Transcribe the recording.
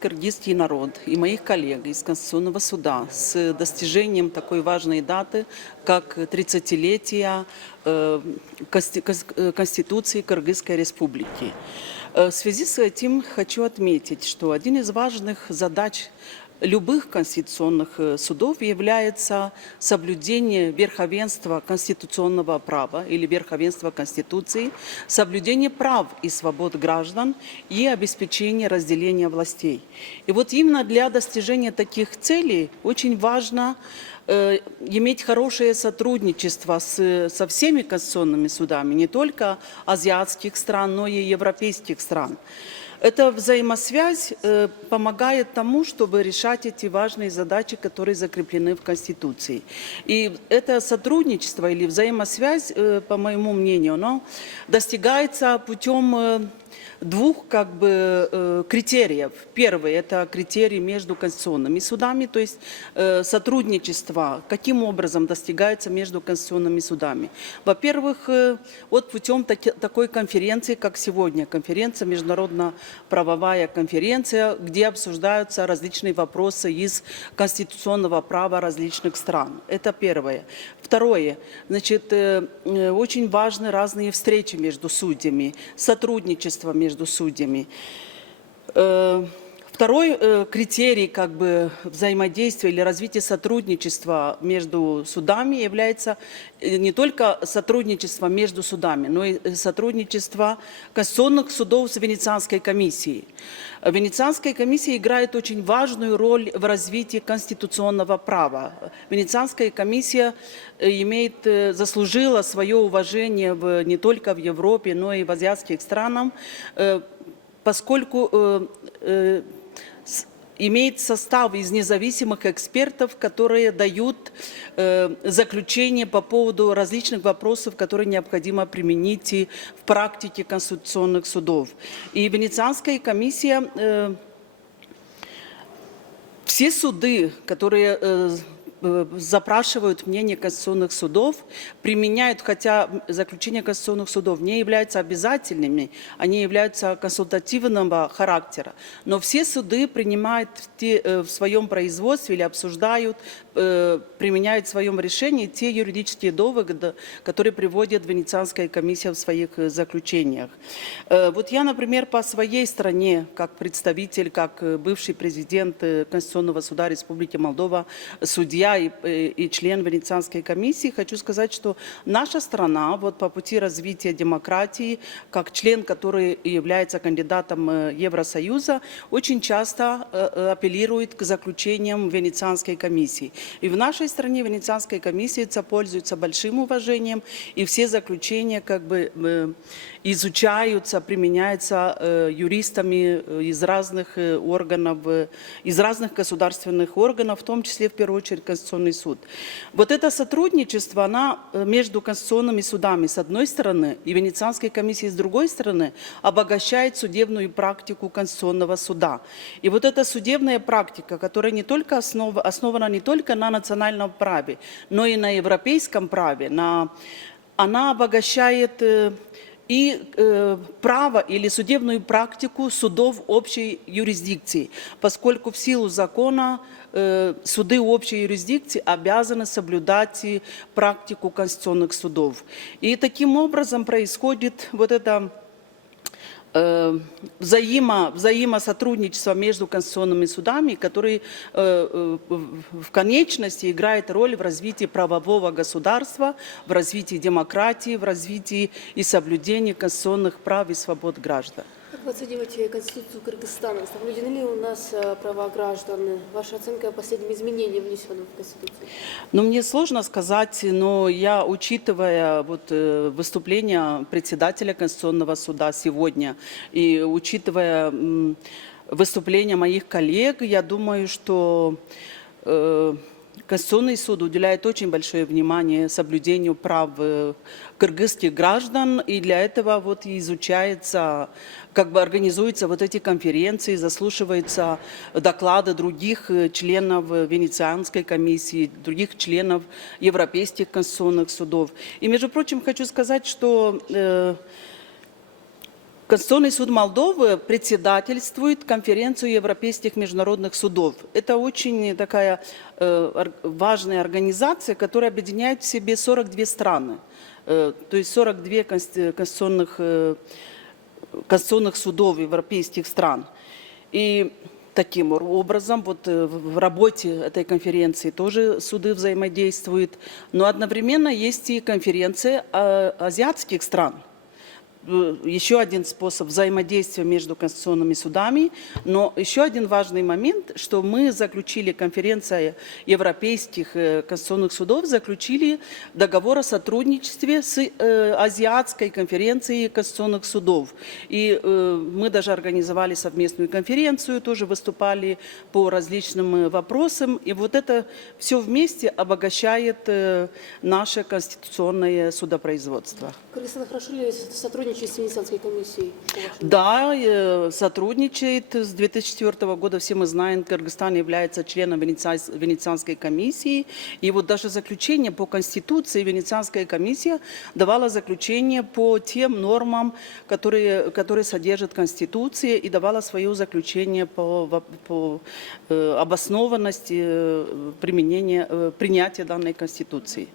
Кыргызский народ и моих коллег из Конституционного суда с достижением такой важной даты, как 30-летие Конституции Кыргызской Республики. В связи с этим хочу отметить, что один из важных задач любых конституционных судов является соблюдение верховенства конституционного права или верховенства Конституции, соблюдение прав и свобод граждан и обеспечение разделения властей. И вот именно для достижения таких целей очень важно иметь хорошее сотрудничество со всеми конституционными судами, не только азиатских стран, но и европейских стран. Эта взаимосвязь помогает тому, чтобы решать эти важные задачи, которые закреплены в Конституции. И это сотрудничество или взаимосвязь, по моему мнению, оно достигается путем двух критериев. Первый – это критерий между конституционными судами, то есть сотрудничество, каким образом достигается между конституционными судами. Во-первых, вот путем такой конференции, как сегодня, конференция, международно-правовая конференция, где обсуждаются различные вопросы из конституционного права различных стран. Это первое. Второе, значит, очень важны разные встречи между судьями, сотрудничество между судьями. Второй критерий взаимодействия или развития сотрудничества между судами является не только сотрудничество между судами, но и сотрудничество конституционных судов с Венецианской комиссией. Венецианская комиссия играет очень важную роль в развитии конституционного права. Венецианская комиссия заслужила свое уважение не только в Европе, но и в азиатских странах, поскольку имеет состав из независимых экспертов, которые дают заключение по поводу различных вопросов, которые необходимо применить и в практике конституционных судов. И Венецианская комиссия, все суды, которые запрашивают мнение конституционных судов, применяют, хотя заключения конституционных судов не являются обязательными, они являются консультативного характера. Но все суды принимают в своем производстве или обсуждают, применяют в своем решении те юридические доводы, которые приводит Венецианская комиссия в своих заключениях. Вот я, например, по своей стране, как представитель, как бывший президент Конституционного суда Республики Молдова, судья и член Венецианской комиссии, хочу сказать, что наша страна вот по пути развития демократии, как член, который является кандидатом Евросоюза, очень часто апеллирует к заключениям Венецианской комиссии. И в нашей стране Венецианская комиссия пользуется большим уважением, и все заключения изучаются, применяются юристами из разных органов, из разных государственных органов, в том числе, в первую очередь, Конституционный суд. Вот это сотрудничество, оно между конституционными судами с одной стороны и Венецианской комиссией с другой стороны обогащает судебную практику Конституционного суда. И вот эта судебная практика, которая не только основана не только на национальном праве, но и на европейском праве, она обогащает право или судебную практику судов общей юрисдикции, поскольку в силу закона суды общей юрисдикции обязаны соблюдать практику конституционных судов. И таким образом происходит вот это взаимосотрудничество между конституционными судами, которые в конечности играет роль в развитии правового государства, в развитии демократии, в развитии и соблюдении конституционных прав и свобод граждан. Как вы оцениваете Конституцию Кыргызстана? Соблюдены ли у нас права граждан? Ваша оценка последним изменениям, внесенным в Конституцию? Ну, мне сложно сказать, но я, учитывая выступление председателя Конституционного суда сегодня и учитывая выступления моих коллег, я думаю, что Конституционный суд уделяет очень большое внимание соблюдению прав кыргызских граждан, и для этого и изучается, организуются эти конференции, заслушиваются доклады других членов Венецианской комиссии, других членов европейских конституционных судов. И, между прочим, хочу сказать, что Конституционный суд Молдовы председательствует конференцию европейских международных судов. Это очень такая важная организация, которая объединяет в себе 42 страны. То есть 42 конституционных судов европейских стран. И таким образом вот в работе этой конференции тоже суды взаимодействуют. Но одновременно есть и конференция азиатских стран. Еще один способ взаимодействия между конституционными судами. Но еще один важный момент, что мы заключили, конференция европейских конституционных судов, заключили договор о сотрудничестве с Азиатской конференцией конституционных судов. И мы даже организовали совместную конференцию, тоже выступали по различным вопросам. И вот это все вместе обогащает наше конституционное судопроизводство. Кыргызстан хорошо ли сотрудничает с Венецианской комиссией? Да, сотрудничает. С 2004 года, все мы знаем, Кыргызстан является членом Венецианской комиссии. И вот даже заключение по Конституции Венецианская комиссия давала заключение по тем нормам, которые содержит Конституция, и давала свое заключение по обоснованности принятия данной Конституции.